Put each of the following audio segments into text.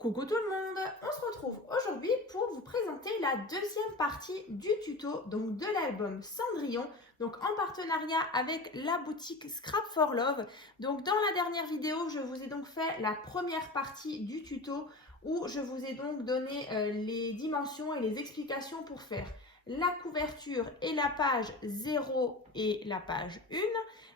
Coucou tout le monde, on se retrouve aujourd'hui pour vous présenter la deuxième partie du tuto donc de l'album Cendrillon, donc en partenariat avec la boutique Scrap for Love. Donc dans la dernière vidéo, je vous ai donc fait la première partie du tuto où je vous ai donc donné les dimensions et les explications pour faire la couverture et la page 0 et la page 1.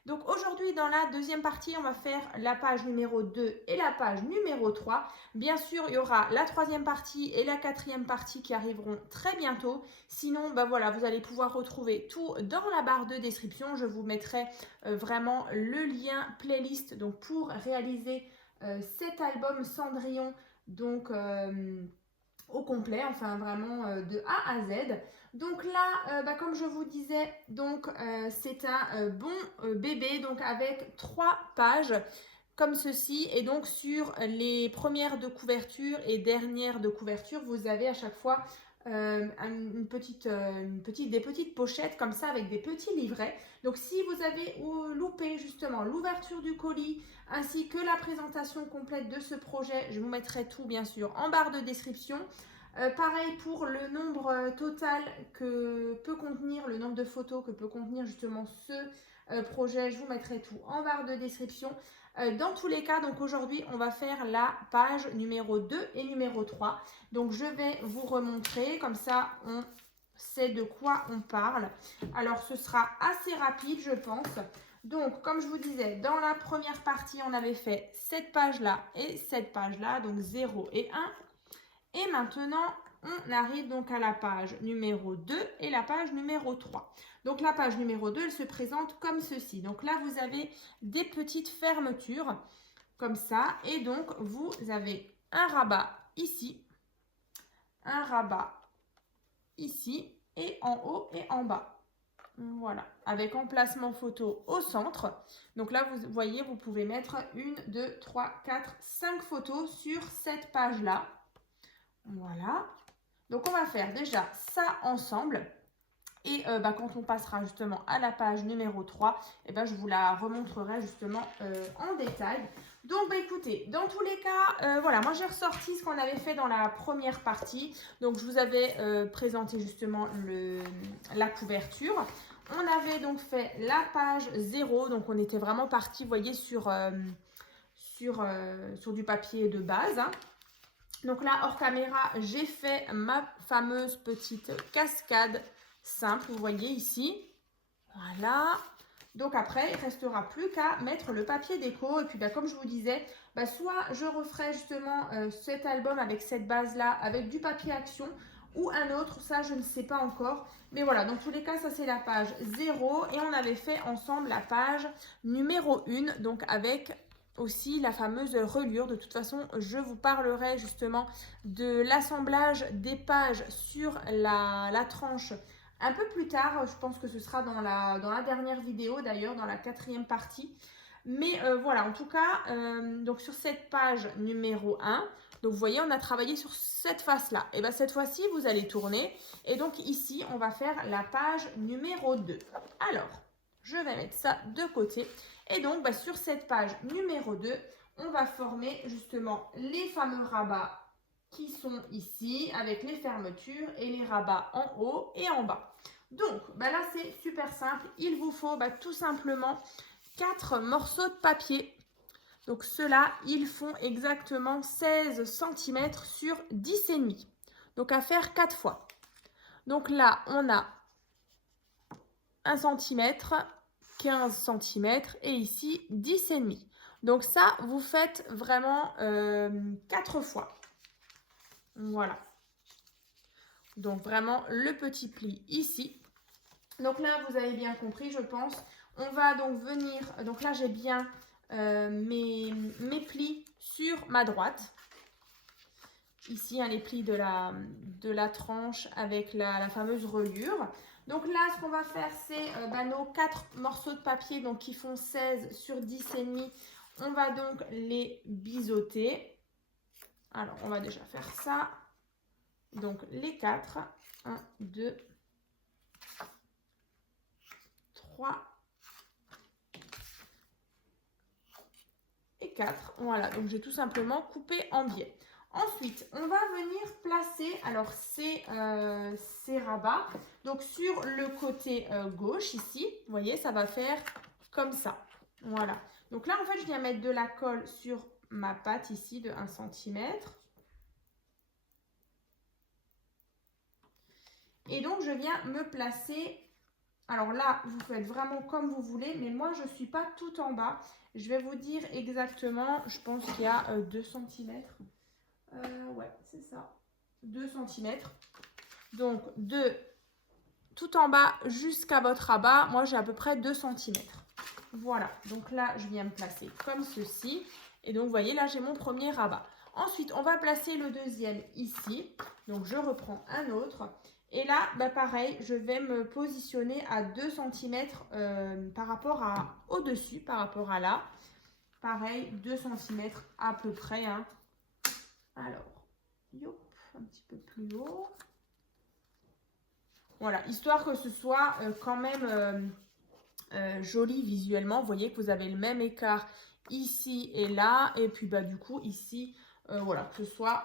Donc aujourd'hui, dans la deuxième partie, on va faire la page numéro 2 et la page numéro 3. Bien sûr, il y aura la troisième partie et la quatrième partie qui arriveront très bientôt. Sinon, voilà, vous allez pouvoir retrouver tout dans la barre de description. Je vous mettrai vraiment le lien playlist donc, pour réaliser cet album Cendrillon donc, au complet, enfin vraiment de A à Z. Donc là, comme je vous disais, donc c'est un bon bébé donc avec 3 pages comme ceci, et donc sur les premières de couverture et dernières de couverture, vous avez à chaque fois des petites pochettes comme ça avec des petits livrets. Donc si vous avez loupé justement l'ouverture du colis ainsi que la présentation complète de ce projet, je vous mettrai tout bien sûr en barre de description. Pareil pour le nombre total que peut contenir, le nombre de photos que peut contenir justement ce projet, je vous mettrai tout en barre de description. Dans tous les cas, donc aujourd'hui, on va faire la page numéro 2 et numéro 3. Donc je vais vous remontrer, comme ça on sait de quoi on parle. Alors ce sera assez rapide, je pense. Donc, comme je vous disais, dans la première partie, on avait fait cette page-là et cette page-là, donc 0 et 1. Et maintenant, on arrive donc à la page numéro 2 et la page numéro 3. Donc la page numéro 2, elle se présente comme ceci. Donc là, vous avez des petites fermetures comme ça. Et donc, vous avez un rabat ici, un rabat ici et en haut et en bas. Voilà, avec emplacement photo au centre. Donc là, vous voyez, vous pouvez mettre 1, 2, 3, 4, 5 photos sur cette page-là. Voilà, donc on va faire déjà ça ensemble et quand on passera justement à la page numéro 3, je vous la remontrerai justement en détail. Donc écoutez, dans tous les cas, voilà, moi j'ai ressorti ce qu'on avait fait dans la première partie. Donc je vous avais présenté justement la couverture. On avait donc fait la page 0, donc on était vraiment parti, vous voyez, sur du papier de base, hein. Donc là, hors caméra, j'ai fait ma fameuse petite cascade simple, vous voyez ici. Voilà. Donc après, il ne restera plus qu'à mettre le papier déco. Et puis, comme je vous disais, soit je referai justement cet album avec cette base-là, avec du papier action, ou un autre, ça je ne sais pas encore. Mais voilà, dans tous les cas, ça c'est la page 0. Et on avait fait ensemble la page numéro 1, donc avec aussi la fameuse reliure. De toute façon, je vous parlerai justement de l'assemblage des pages sur la tranche un peu plus tard. Je pense que ce sera dans la dernière vidéo d'ailleurs, dans la quatrième partie. Mais voilà, en tout cas, donc sur cette page numéro 1, donc vous voyez, on a travaillé sur cette face-là. Et bien cette fois-ci, vous allez tourner. Et donc ici, on va faire la page numéro 2. Alors, je vais mettre ça de côté. Et donc, sur cette page numéro 2, on va former justement les fameux rabats qui sont ici avec les fermetures et les rabats en haut et en bas. Donc, là, c'est super simple. Il vous faut tout simplement 4 morceaux de papier. Donc, ceux-là, ils font exactement 16 cm sur 10,5. Donc, à faire 4 fois. Donc là, on a 1 cm, 15 cm et ici 10,5. Donc ça, vous faites vraiment 4 fois. Voilà. Donc vraiment le petit pli ici. Donc là, vous avez bien compris, je pense. On va donc venir, donc là j'ai bien mes plis sur ma droite. Ici, les plis de la tranche avec la fameuse reliure. Donc là, ce qu'on va faire, c'est nos 4 morceaux de papier donc, qui font 16 sur 10,5. On va donc les biseauter. Alors, on va déjà faire ça. Donc, les 4. 1, 2, 3 et 4. Voilà, donc j'ai tout simplement coupé en biais. Ensuite, on va venir placer alors ces rabats donc sur le côté gauche ici. Vous voyez, ça va faire comme ça. Voilà. Donc là, en fait, je viens mettre de la colle sur ma pâte ici de 1 cm. Et donc, je viens me placer. Alors là, vous faites vraiment comme vous voulez, mais moi, je ne suis pas tout en bas. Je vais vous dire exactement, je pense qu'il y a 2 cm. Ouais, c'est ça. 2 cm. Donc, de tout en bas jusqu'à votre rabat, moi, j'ai à peu près 2 cm. Voilà. Donc là, je viens me placer comme ceci. Et donc, vous voyez, là, j'ai mon premier rabat. Ensuite, on va placer le deuxième ici. Donc, je reprends un autre. Et là, bah, pareil, je vais me positionner à 2 cm par rapport à au-dessus, par rapport à là. Pareil, 2 cm à peu près. Hein. Alors, yop, un petit peu plus haut. Voilà, histoire que ce soit quand même joli visuellement. Vous voyez que vous avez le même écart ici et là. Et puis, bah, du coup, ici, voilà, que ce soit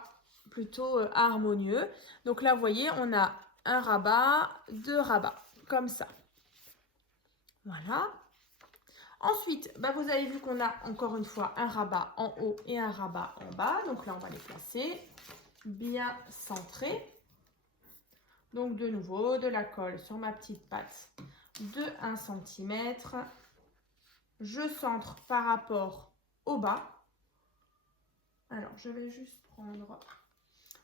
plutôt harmonieux. Donc là, vous voyez, on a un rabat, 2 rabats, comme ça. Voilà. Ensuite, bah, vous avez vu qu'on a encore une fois un rabat en haut et un rabat en bas. Donc là, on va les placer bien centrés. Donc de nouveau, de la colle sur ma petite pâte de 1 cm. Je centre par rapport au bas. Alors, je vais juste prendre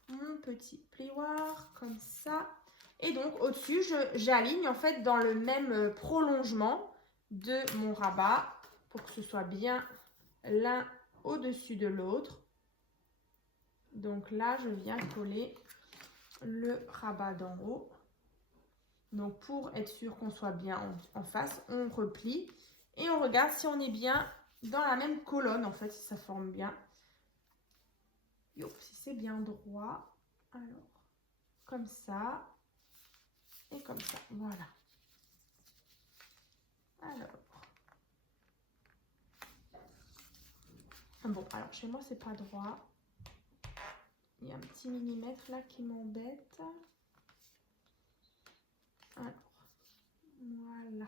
mon petit plioir comme ça. Et donc, au-dessus, j'aligne en fait dans le même prolongement de mon rabat pour que ce soit bien l'un au-dessus de l'autre. Donc là, je viens coller le rabat d'en haut. Donc, pour être sûr qu'on soit bien en face, on replie et on regarde si on est bien dans la même colonne, en fait, si ça forme bien. Yo, si c'est bien droit. Alors, comme ça et comme ça. Voilà. Alors. Bon, alors chez moi, c'est pas droit. Il y a un petit millimètre là qui m'embête. Alors, voilà.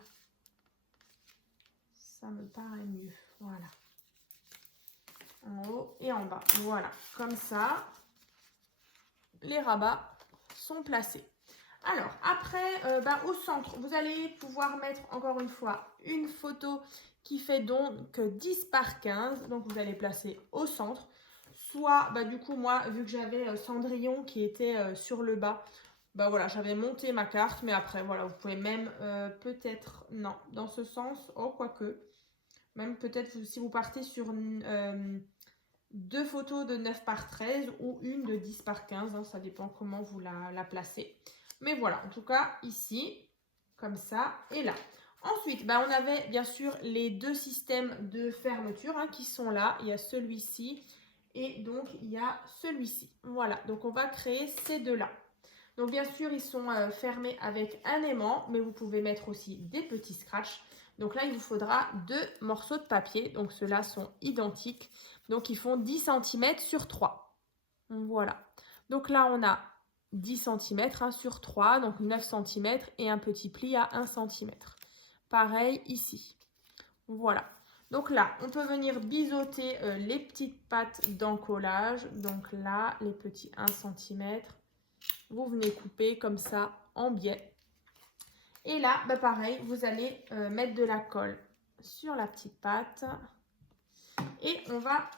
Ça me paraît mieux. Voilà. En haut et en bas. Voilà. Comme ça, les rabats sont placés. Alors, après, au centre, vous allez pouvoir mettre encore une fois une photo qui fait donc 10 par 15. Donc, vous allez placer au centre. Soit, du coup, moi, vu que j'avais Cendrillon qui était sur le bas, voilà, j'avais monté ma carte. Mais après, voilà, vous pouvez même peut-être, non, dans ce sens, oh, quoique. Même peut-être si vous partez sur 2 photos de 9 par 13 ou une de 10 par 15. Hein, ça dépend comment vous la placez. Mais voilà, en tout cas, ici, comme ça, et là. Ensuite, on avait bien sûr les 2 systèmes de fermeture qui sont là. Il y a celui-ci et donc il y a celui-ci. Voilà, donc on va créer ces deux-là. Donc bien sûr, ils sont fermés avec un aimant, mais vous pouvez mettre aussi des petits scratchs. Donc là, il vous faudra 2 morceaux de papier. Donc ceux-là sont identiques. Donc ils font 10 cm sur 3. Voilà. Donc là, on a 10 cm sur 3, donc 9 cm et un petit pli à 1 cm. Pareil ici. Voilà. Donc là, on peut venir biseauter les petites pattes d'encollage. Donc là, les petits 1 cm. Vous venez couper comme ça en biais. Et là, pareil, vous allez mettre de la colle sur la petite patte. Et on va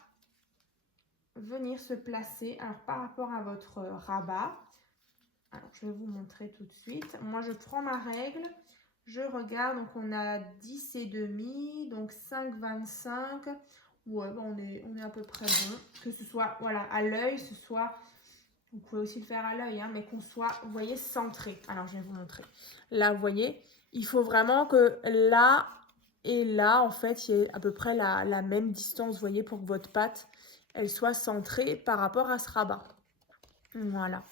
venir se placer alors par rapport à votre rabat. Alors, je vais vous montrer tout de suite. Moi, je prends ma règle. Je regarde. Donc, on a 10 et demi. Donc, 5,25. Ouais, on est à peu près bon. Que ce soit, voilà, à l'œil, ce soit... Vous pouvez aussi le faire à l'œil, mais qu'on soit, vous voyez, centré. Alors, je vais vous montrer. Là, vous voyez, il faut vraiment que là et là, en fait, il y ait à peu près la même distance, vous voyez, pour que votre pâte, elle soit centrée par rapport à ce rabat. Voilà.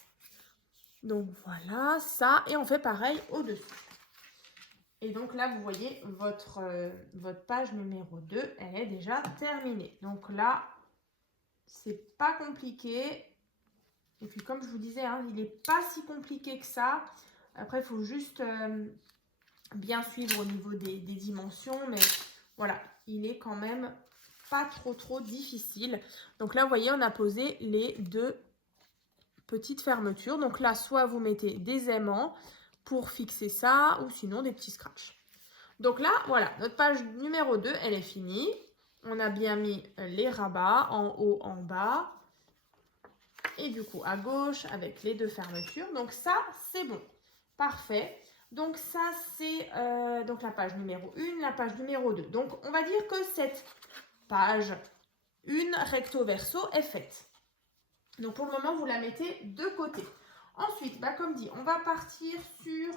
Donc, voilà, ça. Et on fait pareil au-dessus. Et donc là, vous voyez, votre page numéro 2, elle est déjà terminée. Donc là, c'est pas compliqué. Et puis comme je vous disais, hein, il n'est pas si compliqué que ça. Après, il faut juste bien suivre au niveau des dimensions. Mais voilà, il est quand même pas trop difficile. Donc là, vous voyez, on a posé les deux petites fermetures. Donc là, soit vous mettez des aimants pour fixer ça, ou sinon des petits scratchs. Donc là, voilà, notre page numéro 2, elle est finie. On a bien mis les rabats en haut, en bas. Et du coup, à gauche, avec les deux fermetures. Donc ça, c'est bon. Parfait. Donc ça, c'est donc la page numéro 1, la page numéro 2. Donc, on va dire que cette page 1 recto verso est faite. Donc, pour le moment, vous la mettez de côté. Ensuite, bah, comme dit, on va partir sur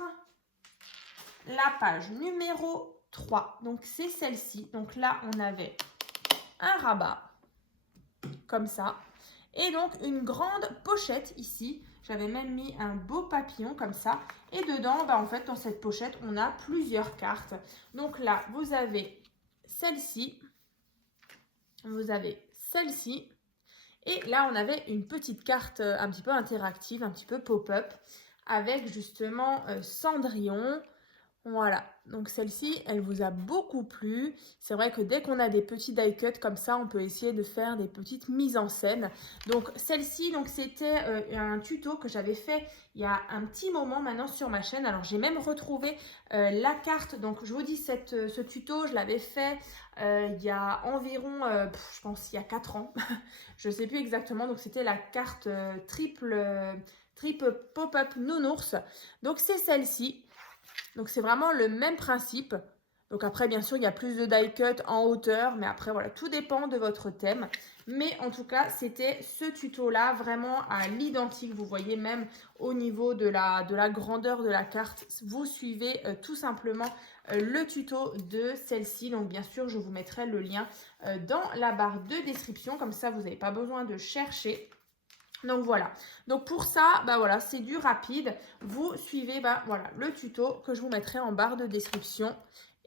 la page numéro 3. Donc, c'est celle-ci. Donc là, on avait un rabat, comme ça. Et donc, une grande pochette ici. J'avais même mis un beau papillon comme ça. Et dedans, bah, en fait, dans cette pochette, on a plusieurs cartes. Donc là, vous avez celle-ci. Vous avez celle-ci. Et là, on avait une petite carte un petit peu interactive, un petit peu pop-up, avec justement Cendrillon. Voilà, donc celle-ci, elle vous a beaucoup plu. C'est vrai que dès qu'on a des petits die cuts comme ça, on peut essayer de faire des petites mises en scène. Donc celle-ci, c'était un tuto que j'avais fait il y a un petit moment maintenant sur ma chaîne. Alors j'ai même retrouvé la carte. Donc je vous dis, ce tuto, je l'avais fait il y a environ, je pense, il y a 4 ans. Je ne sais plus exactement. Donc c'était la carte triple pop-up nounours. Donc c'est celle-ci. Donc, c'est vraiment le même principe. Donc, après, bien sûr, il y a plus de die cut en hauteur. Mais après, voilà, tout dépend de votre thème. Mais en tout cas, c'était ce tuto-là, vraiment à l'identique. Vous voyez même au niveau de la grandeur de la carte. Vous suivez tout simplement le tuto de celle-ci. Donc, bien sûr, je vous mettrai le lien dans la barre de description. Comme ça, vous n'avez pas besoin de chercher. Donc voilà, donc pour ça, bah voilà, c'est du rapide. Vous suivez voilà, le tuto que je vous mettrai en barre de description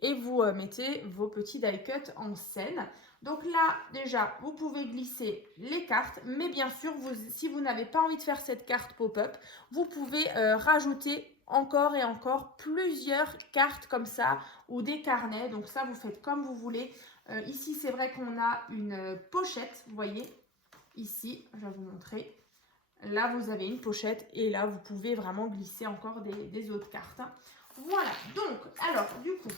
et vous mettez vos petits die cuts en scène. Donc là, déjà, vous pouvez glisser les cartes, mais bien sûr, si vous n'avez pas envie de faire cette carte pop-up, vous pouvez rajouter encore et encore plusieurs cartes comme ça ou des carnets. Donc ça, vous faites comme vous voulez. Ici, c'est vrai qu'on a une pochette, vous voyez, ici, je vais vous montrer. Là, vous avez une pochette et là, vous pouvez vraiment glisser encore des autres cartes. Voilà, donc, alors, du coup,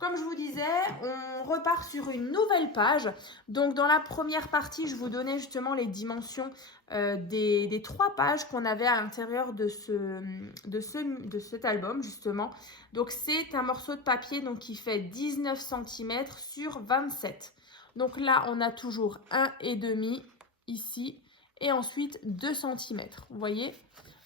comme je vous disais, on repart sur une nouvelle page. Donc, dans la première partie, je vous donnais justement les dimensions des 3 pages qu'on avait à l'intérieur de cet album, justement. Donc, c'est un morceau de papier donc, qui fait 19 cm sur 27. Donc là, on a toujours 1,5 ici. Et ensuite 2 cm, vous voyez.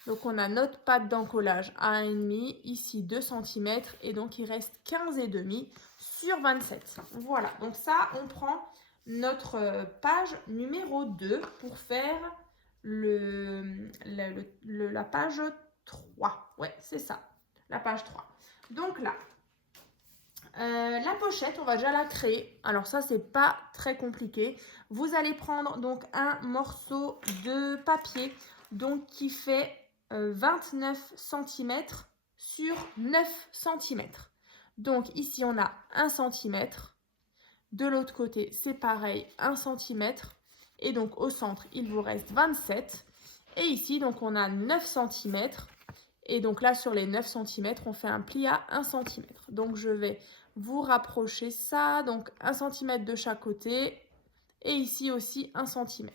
Donc on a notre pâte d'encollage à 1,5, ici 2 cm et donc il reste 15,5 sur 27. Voilà, donc ça on prend notre page numéro 2 pour faire la page 3. Ouais, c'est ça, la page 3. Donc là, la pochette, on va déjà la créer. Alors ça, c'est pas très compliqué. Vous allez prendre donc un morceau de papier donc qui fait 29 cm sur 9 cm. Donc ici, on a 1 cm. De l'autre côté, c'est pareil, 1 cm. Et donc au centre, il vous reste 27. Et ici, donc on a 9 cm. Et donc là, sur les 9 cm, on fait un pli à 1 cm. Donc je vais vous rapprochez ça, donc 1 cm de chaque côté et ici aussi 1 cm.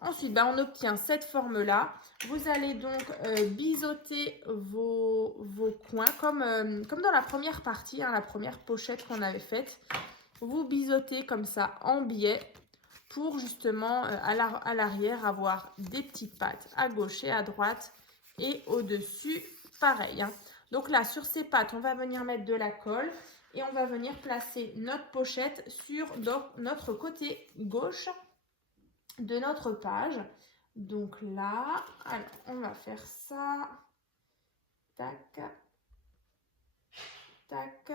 Ensuite, on obtient cette forme-là. Vous allez donc biseauter vos coins comme dans la première partie, la première pochette qu'on avait faite. Vous biseautez comme ça en biais pour justement à l'arrière avoir des petites pattes à gauche et à droite et au-dessus, pareil. Donc là, sur ces pattes, on va venir mettre de la colle. Et on va venir placer notre pochette sur notre côté gauche de notre page. Donc là, alors, on va faire ça. Tac. Tac.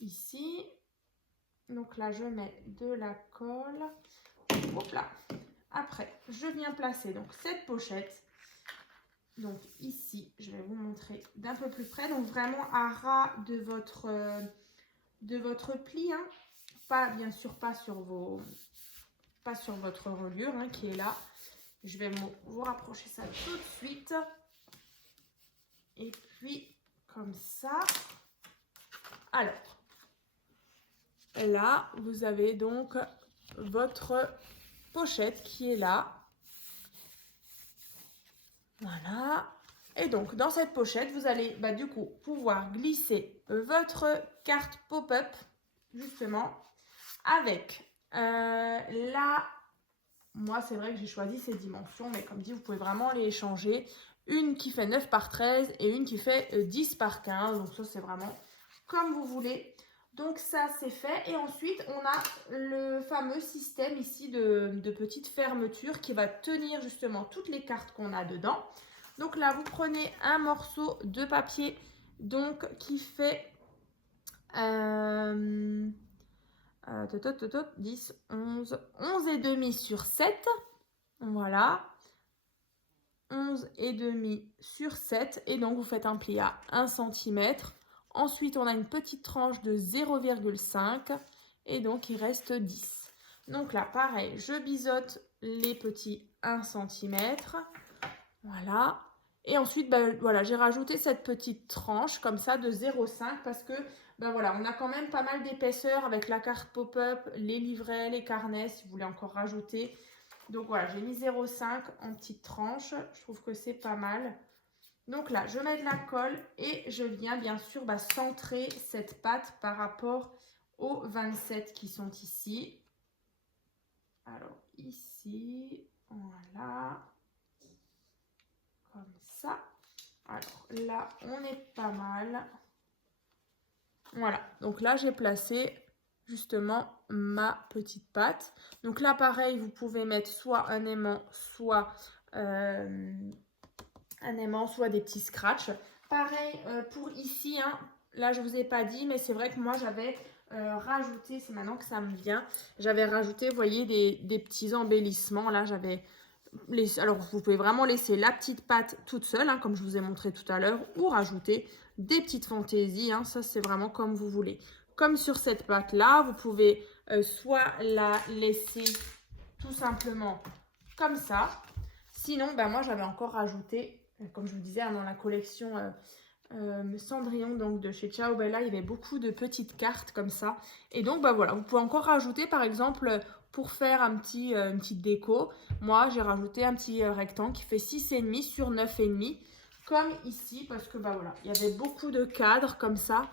Ici. Donc là, je mets de la colle. Hop là. après, je viens placer donc cette pochette. Donc ici, je vais vous montrer d'un peu plus près. Donc vraiment à ras de votre pli. Hein. Pas, bien sûr, pas sur votre reliure hein, qui est là. Je vais vous rapprocher ça tout de suite. Et puis, comme ça. Alors, là, vous avez donc votre pochette qui est là. Voilà. Et donc, dans cette pochette, vous allez du coup pouvoir glisser votre carte pop-up, justement, avec moi, c'est vrai que j'ai choisi ces dimensions, mais comme dit, vous pouvez vraiment les changer. Une qui fait 9 par 13 et une qui fait 10 par 15. Donc ça, c'est vraiment comme vous voulez. Donc ça, c'est fait. Et ensuite, on a le fameux système ici de petite fermeture qui va tenir justement toutes les cartes qu'on a dedans. Donc là, vous prenez un morceau de papier donc qui fait 10, 11 et demi sur 7. Voilà. 11 et demi sur 7. Et donc, vous faites un pli à 1 cm. Ensuite, on a une petite tranche de 0,5 et donc il reste 10. Donc là, pareil, je biseaute les petits 1 cm. Voilà. Et ensuite, voilà, j'ai rajouté cette petite tranche comme ça de 0,5 parce que voilà, on a quand même pas mal d'épaisseur avec la carte pop-up, les livrets, les carnets, si vous voulez encore rajouter. Donc voilà, j'ai mis 0,5 en petite tranche. Je trouve que c'est pas mal. Donc là, je mets de la colle et je viens bien sûr centrer cette pâte par rapport aux 27 qui sont ici. Alors ici, voilà, comme ça. Alors là, on est pas mal. Voilà, donc là, j'ai placé justement ma petite pâte. Donc là, pareil, vous pouvez mettre soit un aimant, soit des petits scratchs. Pareil pour ici, hein, là je vous ai pas dit, mais c'est vrai que moi j'avais rajouté, c'est maintenant que ça me vient, j'avais rajouté, vous voyez, des petits embellissements. Là j'avais, alors vous pouvez vraiment laisser la petite pâte toute seule, hein, comme je vous ai montré tout à l'heure, ou rajouter des petites fantaisies, hein, ça c'est vraiment comme vous voulez. Comme sur cette pâte là, vous pouvez soit la laisser tout simplement comme ça. Sinon, moi j'avais encore rajouté, comme je vous disais, dans la collection Cendrillon donc de chez Ciao Bella, il y avait beaucoup de petites cartes comme ça. Et donc voilà, vous pouvez encore rajouter par exemple pour faire une petite déco. Moi j'ai rajouté un petit rectangle qui fait 6,5 sur 9,5 comme ici parce que voilà, il y avait beaucoup de cadres comme ça.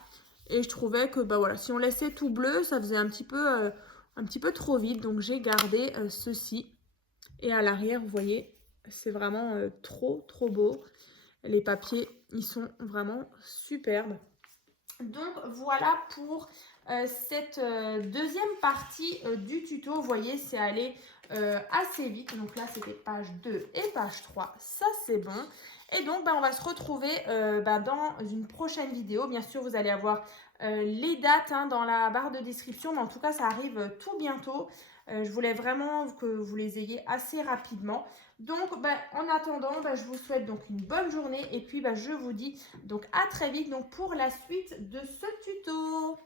Et je trouvais que voilà, si on laissait tout bleu, ça faisait un petit peu trop vide. Donc j'ai gardé ceci. Et à l'arrière, vous voyez, c'est vraiment trop beau. Les papiers, ils sont vraiment superbes. Donc voilà pour cette deuxième partie du tuto. Vous voyez, c'est allé assez vite. Donc là, c'était page 2 et page 3. Ça, c'est bon. Et donc, on va se retrouver dans une prochaine vidéo. Bien sûr, vous allez avoir les dates dans la barre de description. Mais en tout cas, ça arrive tout bientôt. Je voulais vraiment que vous les ayez assez rapidement. Donc, en attendant, je vous souhaite donc une bonne journée. Et puis, je vous dis donc à très vite donc, pour la suite de ce tuto.